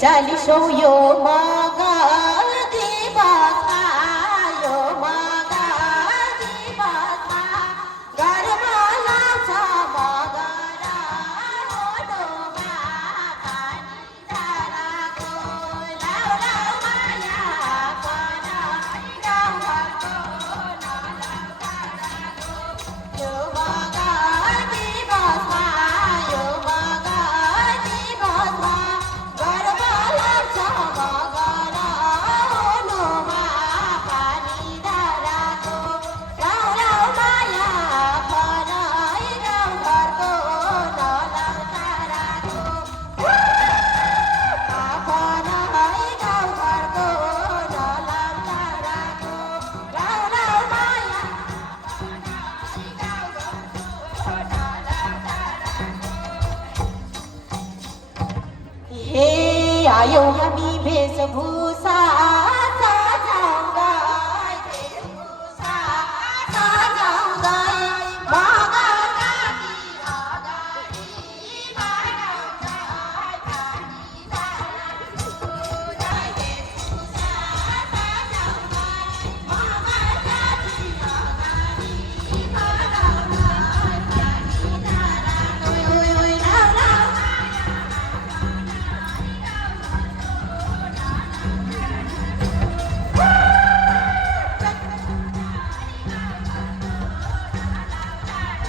40औं यो मगा दिवसमा यो मगा दिवसमा घरमा लाउँछ मगर ओठोमा पानी धाराको लाउ लाउ माया पर गाउँघरको नलाउ धाराको यो मगा दिवसमा यो मगा दिवसमा घरमा लाउँछ मगर ओठोमा पानी धाराको लाउ लाउ माया पर गाउँघरको नलाउ धाराको आफन गाउँघरको नलाउ धाराको लाउ लाउ माया हे आयौ हामी वेशभूषा सजाउँदै वेशभूषा सजाउँदै मगर काकी अगाडि बढाउँदै पानी धाराको वेशभूषा सजाउँदै मगर काकी अगाडि बढाउँदै पानी धाराको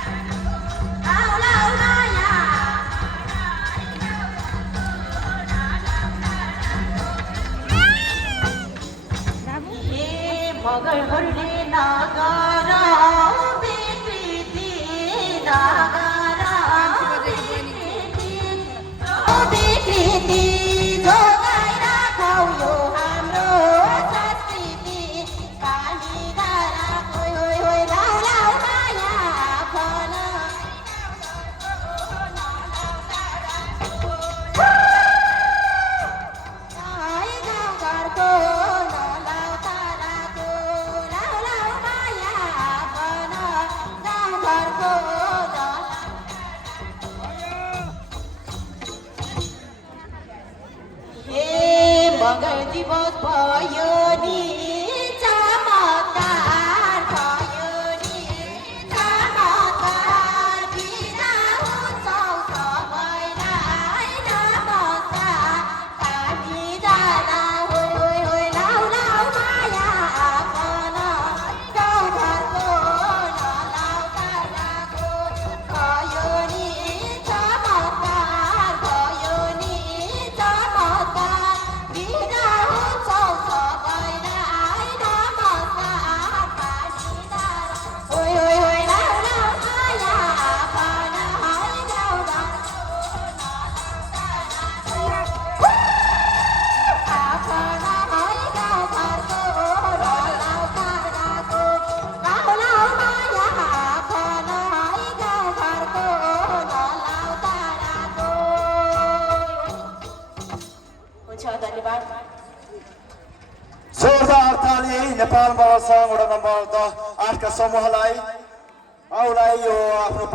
लाउ लाउ लाउ लाउ माया हे मगरहरूले नगर विकृति नगर विकृति जोगाइ राखौ यो हाम्रो संस्कृति पानी धाराको लाउ लाउ माया आफन गाउँघरको नलाउ धाराको लाउ लाउ माया आफन गाउँघरको हे मगर दिवस भयो नि चमत्कार भयो नि चमत्कार बिदा हुन्छौ सबैलाई नमस्कार पानी धारा लाउ लाउ माया आफन गाउँघरको नलाउ धाराको भयो नि चमत्कार भयो नि चमत्कार बिदा हुन्छौ सबैलाई नमस्कार पानी धारा लाउ लाउ माया आफन गाउँघरको आफन गाउँघरको नलाउ धाराको लाउ लाउ माया आफन गाउँघरको नलाउ धाराको हुन्छ धन्यवाद जोरदार ताली नेपाल महासङ्घ वडा नम्बर 8 का समूहलाई आउलाई यो आफ्नो